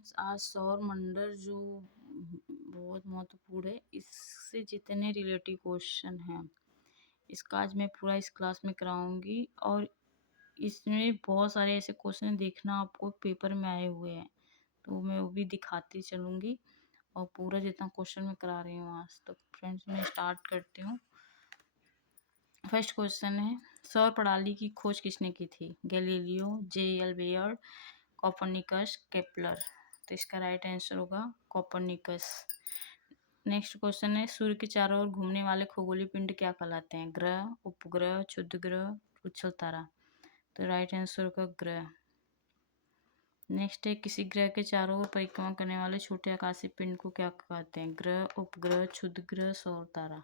आज सौर मंडल जो बहुत महत्वपूर्ण है, इससे जितने रिलेटिव क्वेश्चन हैं इसका आज मैं पूरा इस क्लास में कराऊंगी। और इसमें बहुत सारे ऐसे क्वेश्चन देखना आपको पेपर में आए हुए हैं, तो मैं वो भी दिखाती चलूंगी और पूरा जितना क्वेश्चन मैं करा रही हूँ आज। तो फ्रेंड्स मैं स्टार्ट करती हूँ। फर्स्ट क्वेश्चन है, सौर प्रणाली की खोज किसने की थी? Galileo, J L. Bayer, Copernicus, Kepler. तो इसका राइट आंसर होगा कोपरनिकस। नेक्स्ट क्वेश्चन है, सूर्य के चारों ओर घूमने वाले खगोलीय पिंड क्या कहलाते हैं? ग्रह, उपग्रह, क्षुद्र ग्रह, उछल तारा। तो राइट आंसर होगा ग्रह। नेक्स्ट है, किसी ग्रह के चारों ओर परिक्रमा करने वाले छोटे आकाशीय पिंड को क्या कहते हैं? ग्रह, उपग्रह, क्षुद्र ग्रह, सौर तारा।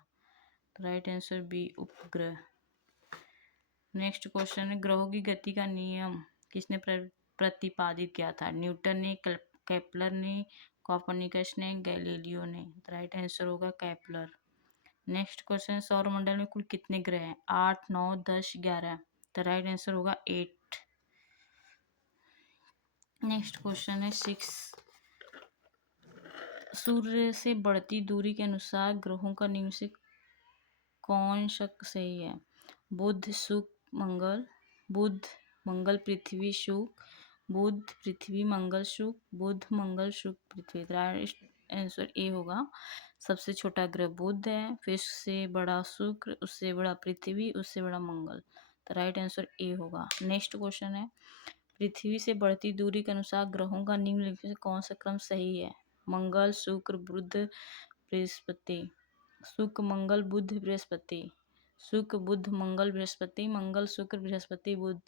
तो राइट आंसर बी, उपग्रह। नेक्स्ट क्वेश्चन है, ग्रहों की गति का नियम किसने प्रतिपादित किया था? न्यूटन ने, केपलर ने, कोपरनिकस ने, गैलीलियो ने। राइट आंसर होगा केपलर। नेक्स्ट क्वेश्चन, सौर मंडल में कुल कितने ग्रह हैं? 8, 9, 10, 11। तो राइट आंसर होगा 8। नेक्स्ट क्वेश्चन है 6, सूर्य से बढ़ती दूरी के अनुसार ग्रहों का निम्न से कौन सा सही है? बुध, शुक्र, मंगल। बुध, मंगल, पृथ्वी, शुक्र। बुध, पृथ्वी, मंगल, शुक्र। बुध, मंगल, शुक्र, पृथ्वी। राइट आंसर ए होगा। सबसे छोटा ग्रह बुध है, फिर उससे बड़ा शुक्र, उससे बड़ा पृथ्वी, उससे बड़ा मंगल। तो राइट आंसर ए होगा। नेक्स्ट क्वेश्चन है, पृथ्वी से बढ़ती दूरी के अनुसार ग्रहों का निम्नलिखित में से कौन सा क्रम सही है? मंगल, शुक्र, बुध, बृहस्पति। शुक्र, मंगल, बुध, बृहस्पति। शुक्र, बुध, मंगल, बृहस्पति। मंगल, शुक्र, बृहस्पति, बुध।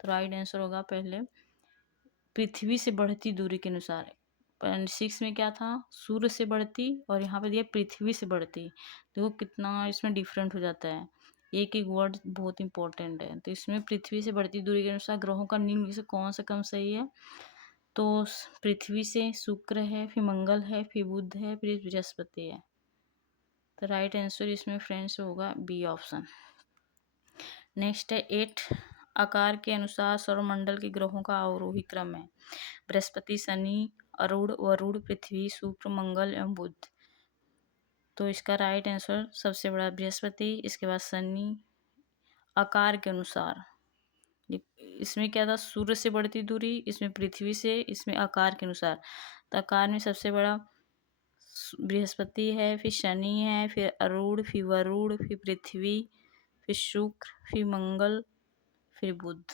तो राइट आंसर होगा पहले पृथ्वी से बढ़ती दूरी के अनुसार। 6 में क्या था? सूर्य से बढ़ती, और यहाँ पे दिया पृथ्वी से बढ़ती। देखो कितना इसमें डिफरेंट हो जाता है, एक एक वर्ड बहुत इंपॉर्टेंट है। तो इसमें पृथ्वी से बढ़ती दूरी के अनुसार ग्रहों का निम्न से कौन सा क्रम सही है? तो पृथ्वी से शुक्र है, फिर मंगल है, फिर बुध है, फिर बृहस्पति है। तो राइट आंसर इसमें फ्रेंड्स होगा बी ऑप्शन। नेक्स्ट है 8, आकार के अनुसार सौरमंडल के ग्रहों का अवरोही क्रम है? बृहस्पति, शनि, अरुण, वरुण, पृथ्वी, शुक्र, मंगल एवं बुध। तो इसका राइट आंसर सबसे बड़ा बृहस्पति, इसके बाद शनि। आकार के अनुसार, इसमें क्या था? सूर्य से बढ़ती दूरी, इसमें पृथ्वी से, इसमें आकार के अनुसार। तो आकार में सबसे बड़ा बृहस्पति है, फिर शनि है, फिर अरुण, फिर वरुण, फिर पृथ्वी, फिर शुक्र, फिर मंगल, फिर बुध।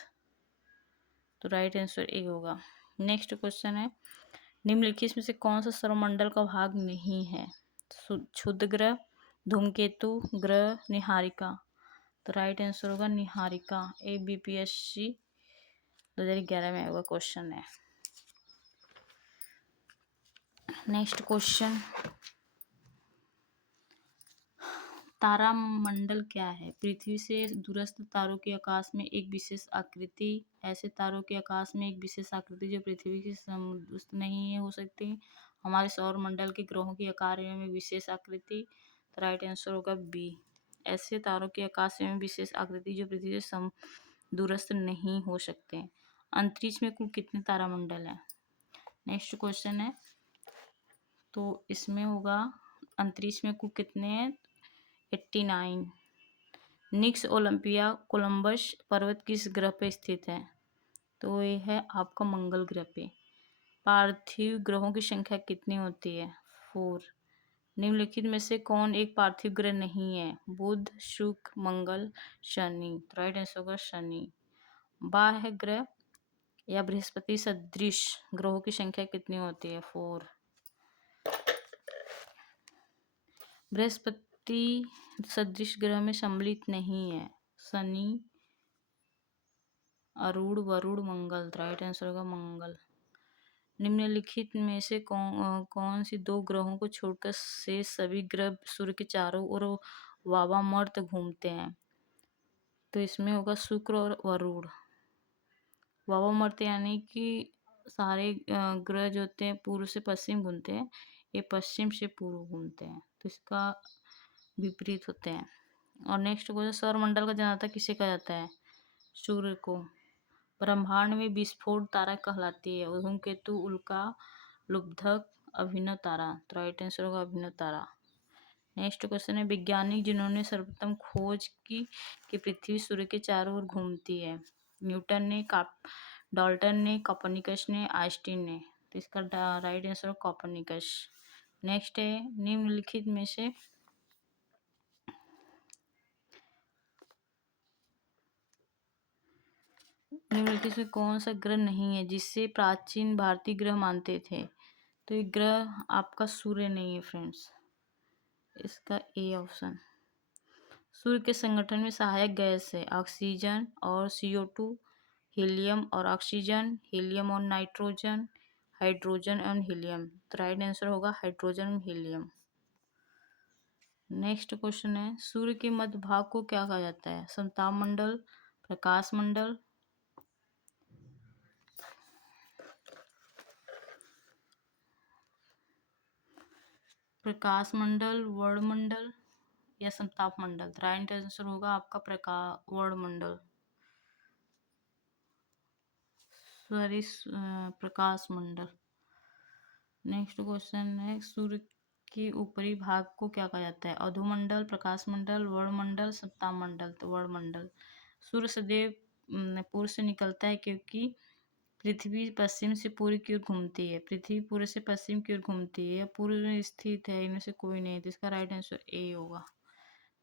तो राइट आंसर ए होगा। नेक्स्ट क्वेश्चन है, निम्नलिखित में से कौन सा सौरमंडल का भाग नहीं है? क्षुद्र ग्रह, धूमकेतु, ग्रह, निहारिका। तो राइट आंसर होगा निहारिका। ABPSC 2011 में होगा क्वेश्चन है। नेक्स्ट क्वेश्चन, तारामंडल क्या है? पृथ्वी से दूरस्थ तारों के आकाश में एक विशेष आकृति। ऐसे तारों के आकाश में एक विशेष आकृति जो पृथ्वी के समदूरस्थ नहीं हो सकती। हमारे सौर मंडल के ग्रहों के आकार में विशेष आकृति। तो राइट आंसर होगा बी। ऐसे तारों के आकाश में विशेष आकृति जो पृथ्वी से दूरस्थ नहीं हो सकते। अंतरिक्ष में कुल कितने तारामंडल हैं? नेक्स्ट क्वेश्चन है, तो इसमें होगा अंतरिक्ष में कुल कितने हैं? 89। निक्स ओलंपिया कोलंबस पर्वत किस ग्रह पर स्थित है? तो ये है आपका मंगल ग्रह पे। पार्थिव ग्रहों की संख्या कितनी होती है? 4। निम्नलिखित में से कौन एक पार्थिव ग्रह नहीं है? बुध, शुक्र, मंगल, शनि। राइट आंसर होगा शनि। बाह्य ग्रह या बृहस्पति सदृश ग्रहों की संख्या कितनी होती है? 4। बृहस्पति सदृश ग्रह में सम्मिलित नहीं है शनि, अरुण, वरुण, मंगल। राइट आंसर होगा मंगल। निम्नलिखित में से कौन सी 2 ग्रहों को छोड़कर से सभी ग्रह सूर्य के चारों ओर वामावर्त घूमते हैं? तो इसमें होगा शुक्र और वरुण। वामावर्त यानी कि सारे ग्रह जो होते हैं पूर्व से पश्चिम घूमते हैं, ये पश्चिम से पूर्व घूमते हैं, तो इसका विपरीत होते हैं। और नेक्स्ट क्वेश्चन, सौरमंडल का जन्मदाता किसे कहा जाता है? सूर्य को। ब्रह्मांड में विस्फोट तारा कहलाती है? धूमकेतु, उल्का, लुब्धक, अभिनव तारा। तो राइट आंसर होगा अभिनव तारा। नेक्स्ट क्वेश्चन है, वैज्ञानिक जिन्होंने सर्वप्रथम खोज की कि पृथ्वी सूर्य के चारों ओर घूमती है। न्यूटन ने, डाल्टन ने, कोपर्निकस ने, आइंस्टीन ने। तो इसका राइट आंसर कोपर्निकस। नेक्स्ट है, निम्नलिखित में से कौन सा ग्रह नहीं है जिसे प्राचीन भारतीय ग्रह मानते थे। तो ये ग्रह आपका सूर्य नहीं है फ्रेंड्स, इसका ए ऑप्शन। सूर्य के संगठन में सहायक गैस है ऑक्सीजन और CO2, हीलियम और ऑक्सीजन, हीलियम और नाइट्रोजन, हाइड्रोजन और हीलियम। तो राइट आंसर होगा हाइड्रोजन और हीलियम। नेक्स्ट क्वेश्चन है, सूर्य के मध्य भाग को क्या कहा जाता है। समताप मंडल, प्रकाश मंडल, वर्णमंडल या समताप मंडल। राइट आंसर होगा आपका वर्णमंडल, सॉरी प्रकाश मंडल। नेक्स्ट क्वेश्चन है, सूर्य के ऊपरी भाग को क्या कहा जाता है। अधोमंडल, प्रकाश मंडल, वर्णमंडल, समताप मंडल। तो वर्णमंडल। सूर्य सदैव पूर्व से निकलता है क्योंकि पृथ्वी पश्चिम से पूर्व की ओर घूमती है। पृथ्वी पूर्व से पश्चिम की ओर घूमती है या पूर्व में स्थित है, इनमें से कोई नहीं है। तो इसका राइट आंसर ए होगा।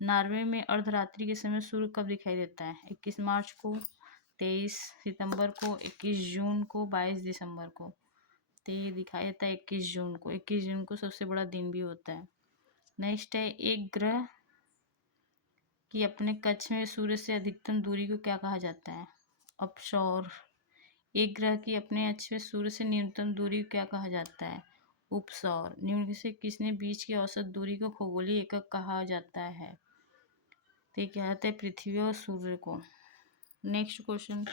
नॉर्वे में अर्धरात्रि के समय सूर्य कब दिखाई देता है। 21 मार्च को, 23 सितंबर को, 21 जून को, 22 दिसंबर को। तो ये दिखाई देता है 21 जून को। 21 जून को सबसे बड़ा दिन भी होता है। नेक्स्ट है, एक ग्रह की अपने कक्ष में सूर्य से अधिकतम दूरी को क्या कहा जाता है। अपसौर। एक ग्रह की अपने अक्ष में सूर्य से न्यूनतम दूरी को क्या कहा जाता है। उपसौर। निम्न से किसने बीच की औसत दूरी को खगोलीय एकक कहा जाता है। तो ये क्या कहते हैं, पृथ्वी और सूर्य को। नेक्स्ट क्वेश्चन,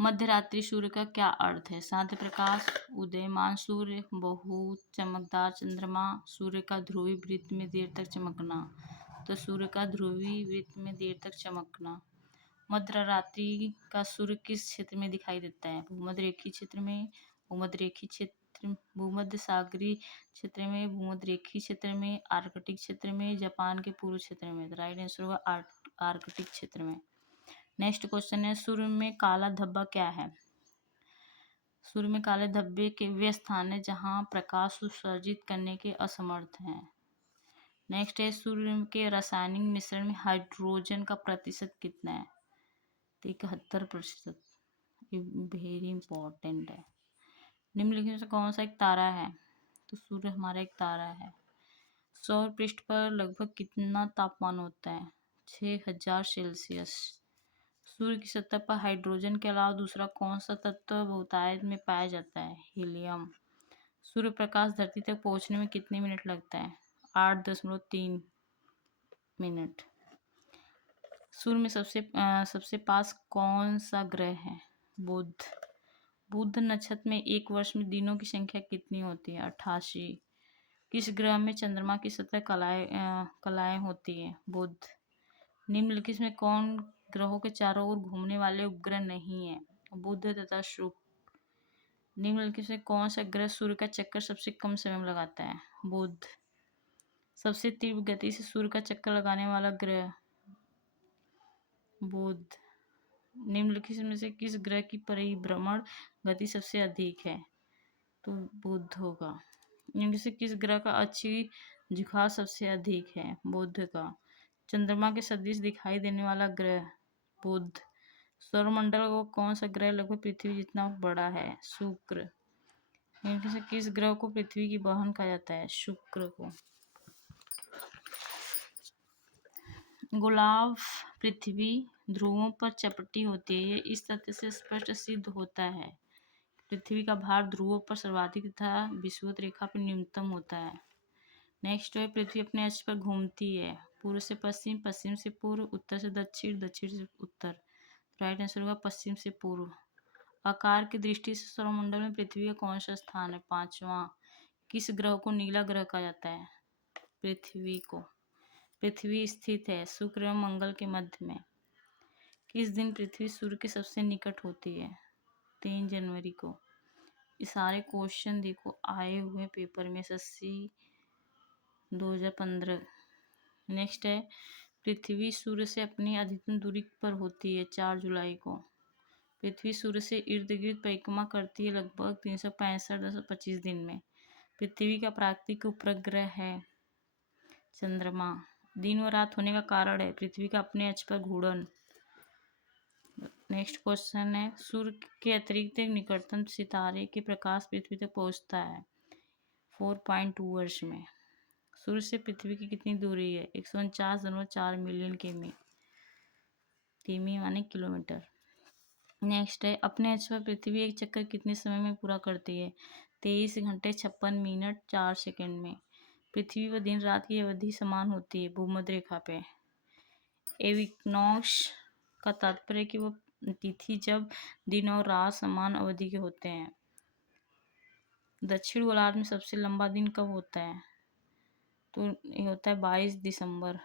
मध्यरात्रि सूर्य का क्या अर्थ है। साध्य प्रकाश, उदयमान सूर्य, बहुत चमकदार चंद्रमा, सूर्य का ध्रुवीय वृत्त में देर तक चमकना। तो सूर्य का ध्रुवीय वृत्त में देर तक चमकना। मध्यरात्रि का सूर्य किस क्षेत्र में दिखाई देता है। भूमध्य रेखीय क्षेत्र में, भूमध्य रेखीय क्षेत्र, भूमध्य सागरीय क्षेत्र में, भूमध्य रेखीय क्षेत्र में, आर्कटिक क्षेत्र में, जापान के पूर्व क्षेत्र में। राइट आंसर होगा आर्कटिक क्षेत्र में। नेक्स्ट क्वेश्चन है, सूर्य में काला धब्बा क्या है। सूर्य में काले धब्बे के वे स्थान है जहां प्रकाश उत्सर्जित करने के असमर्थ हैं। नेक्स्ट है, सूर्य के रासायनिक मिश्रण में हाइड्रोजन का प्रतिशत कितना है। 71%। ये वेरी इंपॉर्टेंट है। निम्नलिखित में से कौन सा एक तारा है। तो सूर्य हमारा एक तारा है। सौर पृष्ठ पर लगभग कितना तापमान होता है। 6000 सेल्सियस। सूर्य की सतह पर हाइड्रोजन के अलावा दूसरा कौन सा तत्व बहुतायत में पाया जाता है। हीलियम। सूर्य प्रकाश धरती तक पहुंचने में कितने मिनट लगता है। 8.3 मिनट। सूर्य में सबसे पास कौन सा ग्रह है। बुध। बुध नक्षत्र में एक वर्ष में दिनों की संख्या कितनी होती है। 88। किस ग्रह में चंद्रमा की सतह कलाएं होती है। बुध। निम्नलिखित में कौन ग्रहों के चारों ओर घूमने वाले उपग्रह नहीं है। बुध तथा शुक्र। निम्नलिखित में कौन सा ग्रह सूर्य का चक्कर सबसे कम समय में लगाता है। बुध। सबसे तीव्र गति से सूर्य का चक्कर लगाने वाला ग्रह बुध। निम्नलिखित में से किस ग्रह की परिभ्रमण गति सबसे अधिक है। तो बुध होगा। इनमें से किस ग्रह का अक्षीय झुकाव सबसे अधिक है। बुध का। चंद्रमा के सदृश दिखाई देने वाला ग्रह बुध। सौरमंडल को कौन सा ग्रह लगभग पृथ्वी जितना बड़ा है। शुक्र। इनमें से किस ग्रह को पृथ्वी की बहन कहा जाता है। शुक्र को। गुलाब पृथ्वी ध्रुवों पर चपटी होती है। इस तथ्य से स्पष्ट सिद्ध होता है पृथ्वी का भार ध्रुवों पर सर्वाधिक तथा विषुवत रेखा पर न्यूनतम होता है। नेक्स्ट है, पृथ्वी अपने अक्ष पर घूमती है। पूर्व से पश्चिम, पश्चिम से पूर्व, उत्तर से दक्षिण, दक्षिण से उत्तर। राइट आंसर होगा पश्चिम से पूर्व। आकार की दृष्टि से सौरमंडल में पृथ्वी का कौन सा स्थान है। 5वां। किस ग्रह को नीला ग्रह कहा जाता है। पृथ्वी को। पृथ्वी स्थित है शुक्र एवं मंगल के मध्य में। किस दिन पृथ्वी सूर्य के सबसे निकट होती है। 3 जनवरी को। ये सारे क्वेश्चन देखो आए हुए पेपर में एसएससी 2015। नेक्स्ट है, पृथ्वी सूर्य से अपनी अधिकतम दूरी पर होती है 4 जुलाई को। पृथ्वी सूर्य से इर्द गिर्द परिक्रमा करती है लगभग 365.25 दिन में। पृथ्वी का प्राकृतिक उपग्रह है चंद्रमा। दिन व रात होने का कारण है पृथ्वी का अपने अक्ष पर घूर्णन। नेक्स्ट क्वेश्चन है, सूर्य के अतिरिक्त निकटतम सितारे के प्रकाश पृथ्वी तक पहुंचता है 4.2 वर्ष में। सूर्य से पृथ्वी की कितनी दूरी है? 149.4 मिलियन किमी माने किलोमीटर। नेक्स्ट है, अपने अक्ष पर पृथ्वी एक चक्कर कितने समय में पूरा करती है? 23 घंटे 56 मिनट 4 सेकंड में। पृथ्वी पर दिन रात की अवधि समान होती है भूमध्य रेखा पे। इक्विनॉक्स का तात्पर्य कि वो तिथि जब दिन और रात समान अवधि के होते हैं। दक्षिण गोलार्ध में सबसे लंबा दिन कब होता है? तो ये होता है 22 दिसंबर।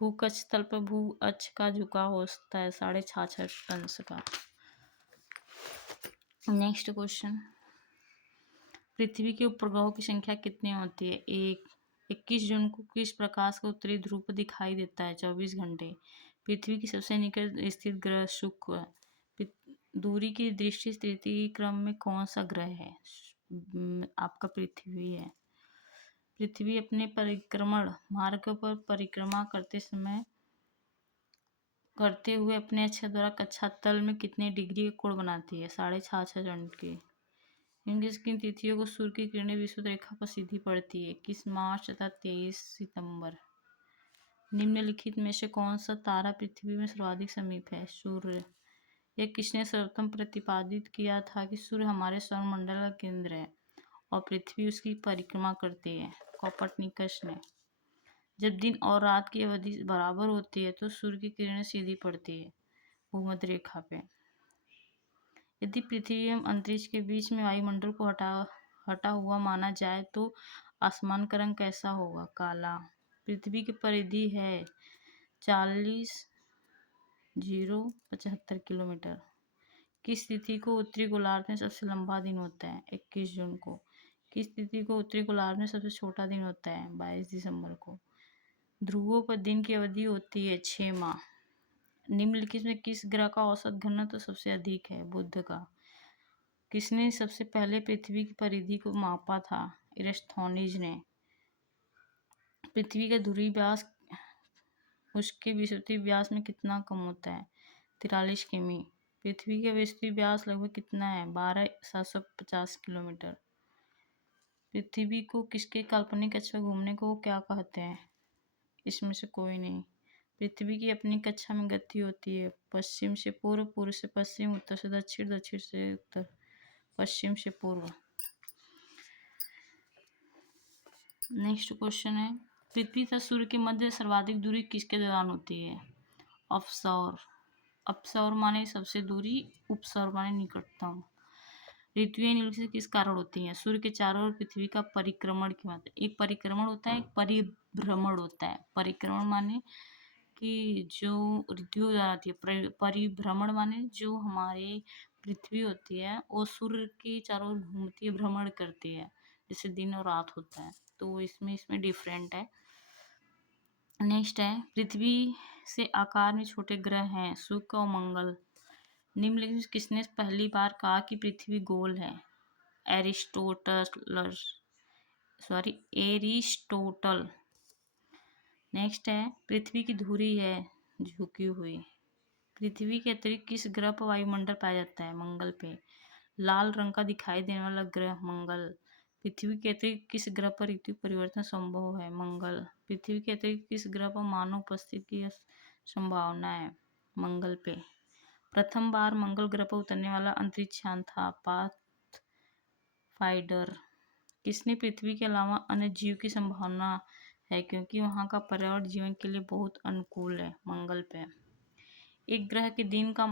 भूकक्ष तल पर भू अक्ष का झुकाव होता है 66.5 अंश का। नेक्स्ट क्वेश्चन, पृथ्वी के उपग्रहों की संख्या कितनी होती है? 21 जून को किस प्रकाश का उत्तरी ध्रुव पर दिखाई देता है 24 घंटे? पृथ्वी की सबसे निकट स्थित ग्रह शुक्र। दूरी की दृष्टि से तृतीय क्रम में कौन सा ग्रह है? आपका पृथ्वी है। पृथ्वी अपने परिक्रमण मार्ग पर परिक्रमा करते हुए अपने अक्ष द्वारा कक्षा तल में कितने डिग्री का कोण बनाती है? 66.5 अंश की। किन तिथियों को सूर्य की किरणें विषुवत रेखा पर सीधी पड़ती है? 21 मार्च तथा 23 सितंबर। निम्नलिखित में से कौन सा तारा पृथ्वी में सर्वाधिक समीप है? सूर्य। यह किसने सर्वप्रथम प्रतिपादित किया था कि सूर्य हमारे सौरमंडल का केंद्र है और पृथ्वी उसकी परिक्रमा करती है? कोपर्निकस ने। जब दिन और रात की अवधि बराबर होती है तो सूर्य की किरणें सीधी पड़ती है भूमध्य रेखा पे। यदि पृथ्वी एवं अंतरिक्ष के बीच में वायुमंडल को हटा हुआ माना जाए तो आसमान का रंग कैसा होगा? काला। पृथ्वी की परिधि है 40,075 किलोमीटर। किस तिथि को उत्तरी गोलार्ध में सबसे लंबा दिन होता है? 21 जून को। किस तिथि को उत्तरी गोलार्ध में सबसे छोटा दिन होता है? 22 दिसंबर को। ध्रुवों पर दिन की अवधि होती है 6 माह। निम्नलिखित में किस ग्रह का औसत घनत्व सबसे अधिक है? बुध का। किसने सबसे पहले पृथ्वी की परिधि को मापा था? इरास्तोनीज ने। पृथ्वी का ध्रुवीय व्यास उसके विषुवतीय व्यास में कितना कम होता है? 43 किमी। पृथ्वी का विषुवतीय व्यास लगभग कितना है? 12,750 किलोमीटर। पृथ्वी को किसके काल्पनिक अक्ष पर घूमने को क्या कहते हैं? इसमें से कोई नहीं। पृथ्वी की अपनी कक्षा में गति होती है पश्चिम से पूर्व, पूर्व से पश्चिम, उत्तर से दक्षिण, दक्षिण से उत्तर, पश्चिम से पूर्व। नेक्स्ट क्वेश्चन है, पृथ्वी तथा सूर्य के मध्य सर्वाधिक दूरी किसके दौरान होती है? अपसौर। अपसौर माने सबसे दूरी, उपसौर माने निकटतम। ऋतुएं निम्नलिखित से किस कारण होती हैं? सूर्य के चारों ओर पृथ्वी का परिक्रमण की मात्रा। एक परिक्रमण होता है, एक परिभ्रमण होता है। परिक्रमण माने कि जो ऋतुओं द्वारा आती है, परिभ्रमण माने जो हमारी पृथ्वी होती है वो सूर्य के चारों ओर घूमती है, भ्रमण करती है, जैसे दिन और रात होता है, तो इसमें डिफरेंट है। नेक्स्ट है, पृथ्वी से आकार में छोटे ग्रह हैं शुक्र और मंगल। निम्नलिखित में किसने पहली बार कहा कि पृथ्वी गोल है? एरिस्टोटल। नेक्स्ट है, पृथ्वी की धुरी है झुकी हुई। पृथ्वी के अतिरिक्त किस ग्रह पर वायुमंडल पाया जाता है? मंगल पे। लाल रंग का दिखाई देने वाला ग्रह मंगल। पृथ्वी के अतिरिक्त किस ग्रह पर ऋतु परिवर्तन संभव है? मंगल। पृथ्वी के अतिरिक्त किस ग्रह पर मानव उपस्थिति की संभावना है? मंगल पे। प्रथम बार मंगल ग्रह पर उतरने वाला अंतरिक्ष यान था पाथफाइंडर। किसने पृथ्वी के अलावा अन्य जीव की संभावना है क्योंकि वहाँ का पर्यावरण जीवन के लिए बहुत अनुकूल है? मंगल पे। एक ग्रह के दिन का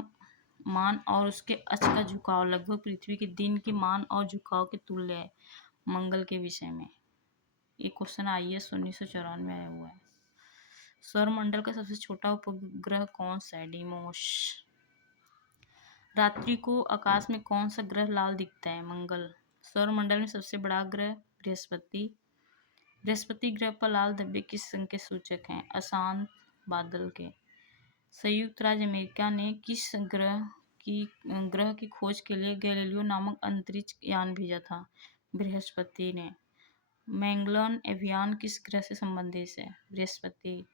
मान और उसके अक्ष का झुकाव लगभग पृथ्वी के दिन के मान और झुकाव के तुल्य है मंगल के विषय में। एक क्वेश्चन IAS 1994 में आया हुआ है। सौरमंडल का सबसे छोटा उपग्रह कौन सा है? डीमोस। रात्रि को आकाश में कौन सा ग्रह लाल दिखता है? मंगल। सौरमंडल में सबसे बड़ा ग्रह बृहस्पति। बृहस्पति ग्रह पर लाल धब्बे किस संघ के सूचक हैं? अशांत बादल के। संयुक्त राज्य अमेरिका ने किस ग्रह की खोज के लिए गैलीलियो नामक अंतरिक्ष यान भेजा था? बृहस्पति ने। मैगेलन अभियान किस ग्रह से संबंधित है? बृहस्पति।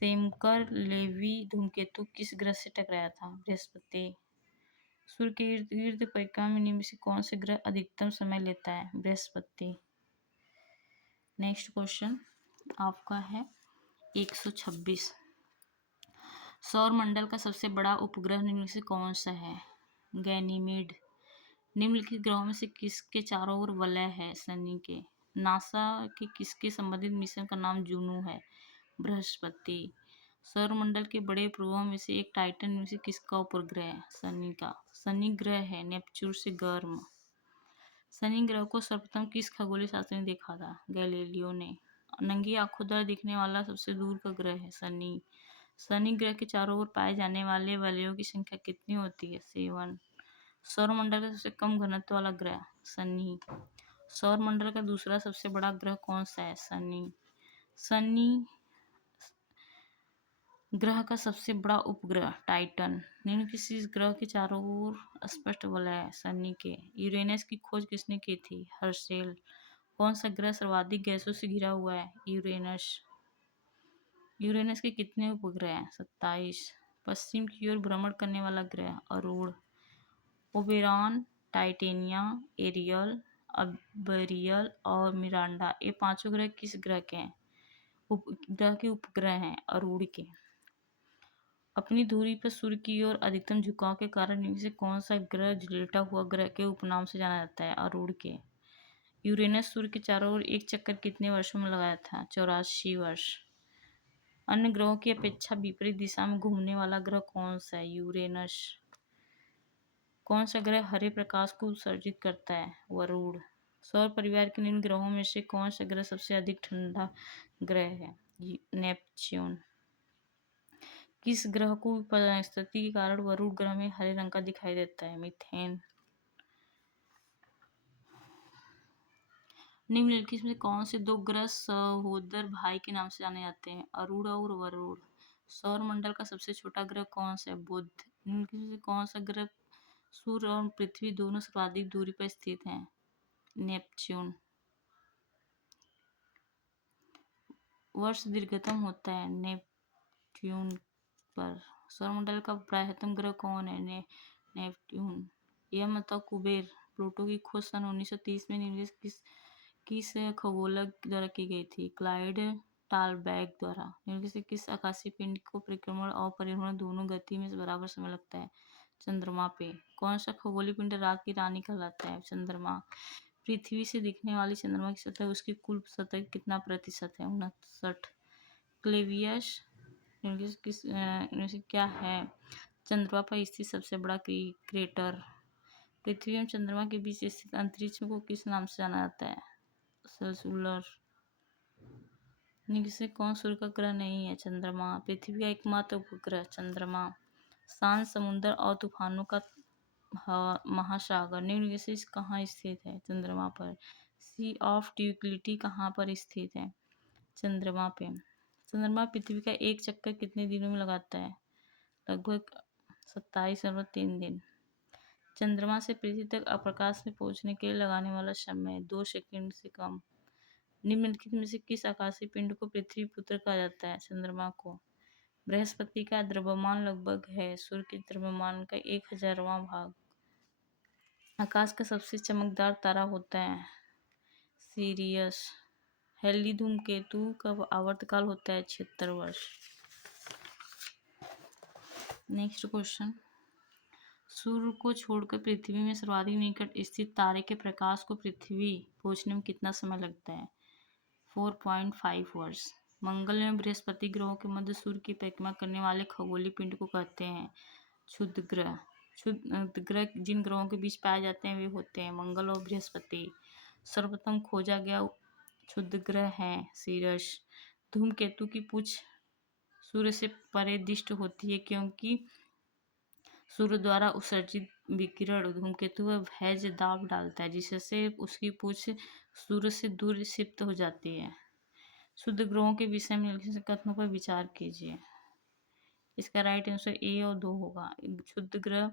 सेमकर लेवी धूमकेतु किस ग्रह से टकराया था? बृहस्पति। सूर्य के इर्द गिर्द परिक्रमा में निम्न से कौन से ग्रह अधिकतम समय लेता है? बृहस्पति। नेक्स्ट क्वेश्चन आपका है 126। सौरमंडल का सबसे बड़ा उपग्रह निम्न से कौन सा है? गैनीमेड। निम्नलिखित ग्रहों में से किसके चारों ओर वलय है? शनि के। नासा के किसके संबंधित मिशन का नाम जूनो है? बृहस्पति। सौरमंडल के बड़े उपग्रहों में से एक टाइटन में से किसका उपग्रह है? शनि का। शनि ग्रह है नेपच्यून से गर्म। शनि ग्रह को सर्वप्रथम किस खगोलीय शास्त्री ने देखा था? गैलीलियो ने। नंगी आंखों द्वारा दिखने वाला सबसे दूर का ग्रह है शनि। शनि ग्रह के चारों ओर पाए जाने वाले वलयों की संख्या कितनी होती है? 7। सौरमंडल का सबसे कम घनत्व वाला ग्रह? शनि। सौरमंडल का दूसरा सबसे बड़ा ग्रह कौन सा है? शनि। शनि ग्रह का सबसे बड़ा उपग्रह? टाइटन। निम्न किसी ग्रह के चारों ओर स्पष्ट वलय है? शनि के। यूरेनस की खोज किसने की थी? हर्शेल। कौन सा ग्रह सर्वाधिक गैसों से घिरा हुआ है? यूरेनस। यूरेनस के कितने उपग्रह हैं? 27। पश्चिम की ओर भ्रमण करने वाला ग्रह? अरूण। ओबेरॉन, टाइटेनिया, एरियल, अबरियल और मिरांडा ये पांचों ग्रह किस ग्रह के हैं? ग्रह के उपग्रह हैं अरूण के। अपनी धुरी पर सूर्य की ओर अधिकतम झुकाव के कारण इनमें से कौन सा ग्रह लेटा हुआ ग्रह के उपनाम से जाना जाता है? अरूण के। यूरेनस सूर्य के चारों ओर एक चक्कर कितने वर्षों में लगाया था? 84 वर्ष। अन्य ग्रहों की अपेक्षा विपरीत दिशा में घूमने वाला ग्रह कौन सा है? यूरेनस। कौन सा ग्रह हरे प्रकाश को उत्सर्जित करता है? वरुण। सौर परिवार के निम्न ग्रहों में से कौन सा ग्रह सबसे अधिक ठंडा ग्रह है? नेपच्यून। किस ग्रह को परिस्थिति के कारण वरुण ग्रह में हरे रंग का दिखाई देता है? मीथेन। निम्नलिखित में कौन से दो ग्रह सहोदर भाई के नाम से जाने जाते हैं? अरुण और वरुण। सौरमंडल का सबसे छोटा ग्रह कौन सा है? बुध। निम्नलिखित में कौन सा ग्रह सूर्य और पृथ्वी दोनों सर्वाधिक दूरी पर स्थित हैं? नेपच्यून। वर्ष दीर्घतम होता है नेपट्यून पर। सौरमंडल का बृहत्तम ग्रह कौन है? नेपट्यून। यम अथवा कुबेर। प्लूटो की खोज सन 1930 में निम्नलिखित किस खगोलक द्वारा की गई थी? क्लाइड टालबैग द्वारा। निम्नलिखित से किस आकाशीय पिंड को परिक्रमण और परिभ्रमण दोनों गति में बराबर समय लगता है? चंद्रमा पे। कौन सा खगोलीय पिंड रात की रानी कहलाता है? चंद्रमा। पृथ्वी से दिखने वाली चंद्रमा की सतह उसकी कुल सतह कितना प्रतिशत है? 59। क्लेवियस इनमें से क्या है? चंद्रमा पर स्थित सबसे बड़ा क्रेटर। पृथ्वी एवं चंद्रमा के बीच स्थित अंतरिक्ष को किस नाम से जाना जाता है? सर्कुलर। निम्न से कौन सूर्य का ग्रह नहीं है? चंद्रमा। पृथ्वी का एकमात्र उपग्रह? चंद्रमा। शांत समुद्र और तूफानों का महासागर निम्न से कहाँ स्थित है? चंद्रमा पर। सी ऑफ ट्यूक्लिटी कहाँ पर स्थित है? चंद्रमा पे। चंद्रमा पृथ्वी का एक चक्कर कितने दिनों में लगाता है? लगभग 27.3 दिन। चंद्रमा से पृथ्वी तक प्रकाश में पहुंचने के लिए लगाने वाला समय 2 सेकंड से कम। निम्नलिखित में से किस आकाशीय पिंड को पृथ्वी पुत्र कहा जाता है? चंद्रमा को। बृहस्पति का द्रव्यमान लगभग है सूर्य के द्रव्यमान का 1000वां भाग। आकाश का सबसे चमकदार तारा होता है सीरियस। हेली धूमकेतु का आवर्तकाल होता है 76 वर्ष। Next question. सूर्य को छोड़कर पृथ्वी में सर्वाधिक निकट स्थित तारे के प्रकाश को पृथ्वी पहुंचने में कितना समय लगता है? 4.5 वर्ष। मंगल एवं बृहस्पति ग्रहों के मध्य सूर्य की परिक्रमा करने वाले खगोलीय पिंड को कहते हैं क्षुद्र ग्रह। क्षुद्र ग्रह जिन ग्रहों के बीच पाए जाते हैं वे होते हैं मंगल और बृहस्पति। सर्वप्रथम खोजा गया क्षुद्र ग्रह है सीरस। धूमकेतु की पूंछ सूर्य से परे दृष्ट होती है क्योंकि सूर्य द्वारा उत्सर्जित विकिरण धूमकेतु पर भैज दाब डालता है, जिससे उसकी पूछ सूर्य से दूर शिफ्ट हो जाती है। शुद्ध ग्रहों के विषय में निम्नलिखित कथनों पर विचार कीजिए। इसका राइट आंसर ए और 2 होगा। शुद्ध ग्रह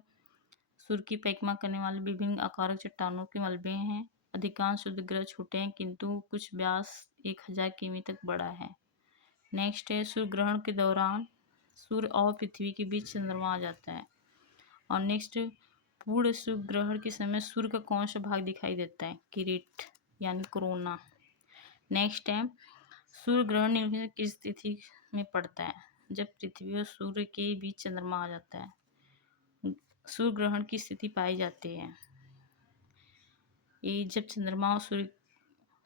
सूर्य की परिक्रमा करने वाले विभिन्न आकारों के चट्टानों के मलबे हैं। अधिकांश शुद्ध ग्रह छोटे हैं, किंतु कुछ व्यास 1000 किमी तक बड़ा है। नेक्स्ट है, सूर्य ग्रहण के दौरान सूर्य और पृथ्वी के बीच चंद्रमा आ जाता है। और नेक्स्ट, पूर्ण सूर्य ग्रहण के समय सूर्य का कौन सा भाग दिखाई देता है? किरीट यानी कोरोना। नेक्स्ट है, सूर्य ग्रहण निम्नलिखित किस तिथि में पड़ता है? जब पृथ्वी और सूर्य के बीच चंद्रमा आ जाता है। सूर्य ग्रहण की स्थिति पाई जाती है ये जब चंद्रमा और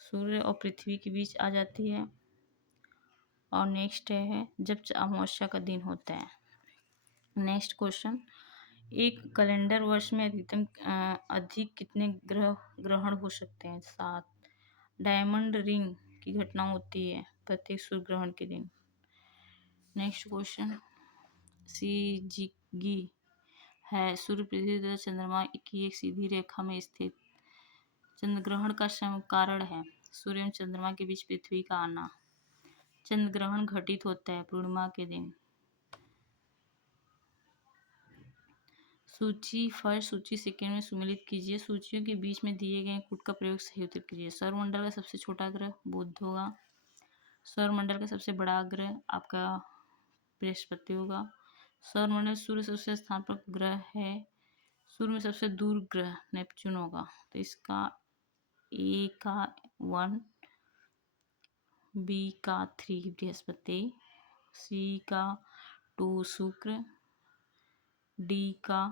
सूर्य और पृथ्वी के बीच आ जाती है। और नेक्स्ट है, जब अमावस्या का दिन होता है। नेक्स्ट क्वेश्चन, एक कैलेंडर वर्ष में अधिकतम अधिक कितने ग्रहण हो सकते हैं? 7। डायमंड रिंग की घटना होती है प्रत्येक सूर्य ग्रहण के दिन। नेक्स्ट क्वेश्चन, सीजीगी है सूर्य पृथ्वी तथा चंद्रमा की एक सीधी रेखा में स्थित। चंद्र ग्रहण का कारण है सूर्य एवं चंद्रमा के बीच पृथ्वी का आना। चंद्र ग्रहण घटित होता है पूर्णिमा के दिन। सूची फर्स्ट, सूची सेकेंड में सुमेलित कीजिए। सूचियों के बीच में दिए गए कूट का प्रयोग सही उत्तर कीजिए। सौरमंडल का सबसे छोटा ग्रह बुध होगा। सौरमंडल का सबसे बड़ा ग्रह आपका बृहस्पति होगा। सौरमंडल सूर्य सबसे स्थान पर ग्रह है। सूर्य में सबसे दूर ग्रह नेपच्यून होगा। तो इसका ए का 1, बी का 3 बृहस्पति, सी का 2 शुक्र, डी का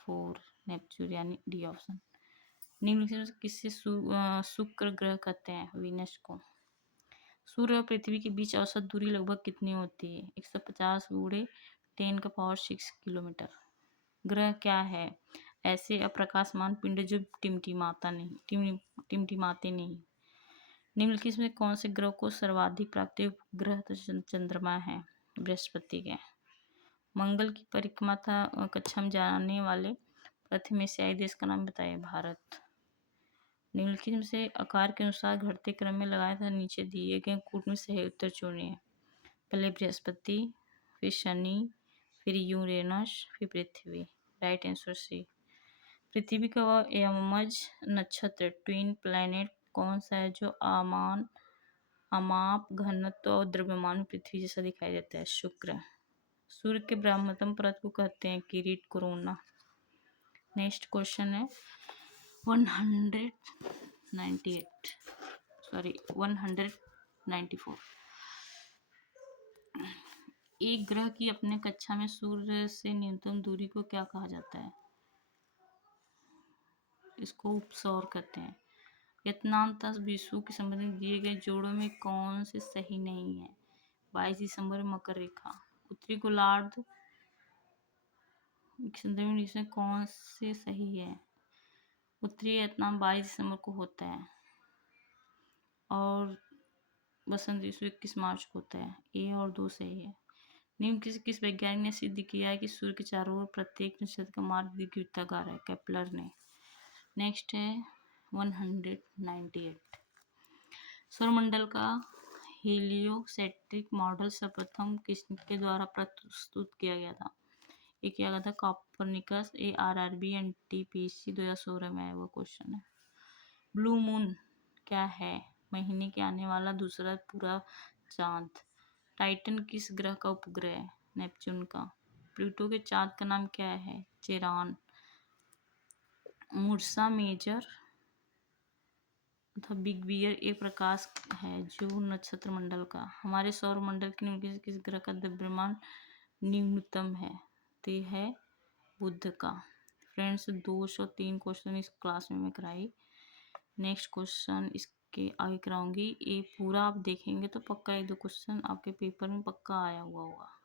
4 नेपच्यून यानी डी ऑप्शन। निम्नलिखित में किससे शुक्र ग्रह कहते हैं? वीनस को। सूर्य और पृथ्वी के बीच औसत दूरी लगभग कितनी होती है? 150 गुणे 10⁻6 किलोमीटर। ग्रह क्या है? ऐसे अप्रकाशमान पिंड जो टिमटिमाते नहीं। निम्नलिखित में कौन से ग्रह को सर्वाधिक प्राप्ति ग्रह चंद्रमा है? बृहस्पति के। मंगल की परिक्रमा कक्षा में जाने वाले प्रथम एशियाई देश का नाम बताइए। भारत। निम्नलिखित में से आकार के अनुसार घटते क्रम में लगाया था नीचे दिए गए कूट में सही उत्तर चुनिए। पहले बृहस्पति, फिर शनि, फिर यूरेनस, फिर पृथ्वी। Right answer C. पृथ्वी का वह यमज नक्षत्र ट्विन प्लैनेट कौन सा है जो अमाप घनत्व और द्रव्यमान में पृथ्वी जैसा दिखाई देता है? शुक्र। सूर्य के ब्रह्मतम परत को कहते हैं? किरीट कोरोना। नेक्स्ट क्वेश्चन है 194। एक ग्रह की अपने कक्षा में सूर्य से न्यूनतम दूरी को क्या कहा जाता है? इसको उपसौर कहते हैं। यत्नांतस विषुव के संबंधित दिए गए जोड़ों में कौन से सही नहीं है? 22 दिसंबर मकर रेखा। उत्तरी गोलार्ध इसमें कौन से सही है? उत्तरी यत्नाम 22 दिसंबर को होता है और बसंत ऋतु 21 मार्च को होता है। ए और 2 सही है। निम्न किस वैज्ञानिक ने सिद्ध किया है कि सूर्य के चारों ओर प्रत्येक नक्षत्र का मार्ग द्वितीयाकार है? केपलर ने। नेक्स्ट है 198। सौरमंडल का हेलियोसेंट्रिक मॉडल सर्वप्रथम किसके द्वारा प्रस्तुत किया गया था? ये किया गया था कॉपरनिकस। ARRB NTPC 2016 में आया हुआ क्वेश्चन है। ब्लू मून क्या है? महीने के आने वाला दूसरा पूरा चांद। टाइटन किस ग्रह का उपग्रह है? नेपच्यून का। प्लूटो के चांद का नाम क्या है? चेरान। मुर्सा मेजर तथा बिग बियर एक प्रकाश है जो नक्षत्र मंडल का। हमारे सौर मंडल के निम्नलिखित किस ग्रह का द्रव्यमान न्यूनतम है? तो है बुध का। फ्रेंड्स 203 क्वेश्चन इस क्लास में मैं कराई। नेक्स्ट क्वेश्चन इसके आगे कराऊंगी। ये पूरा आप देखेंगे तो पक्का 1-2 क्वेश्चन आपके पेपर में पक्का आया हुआ होगा।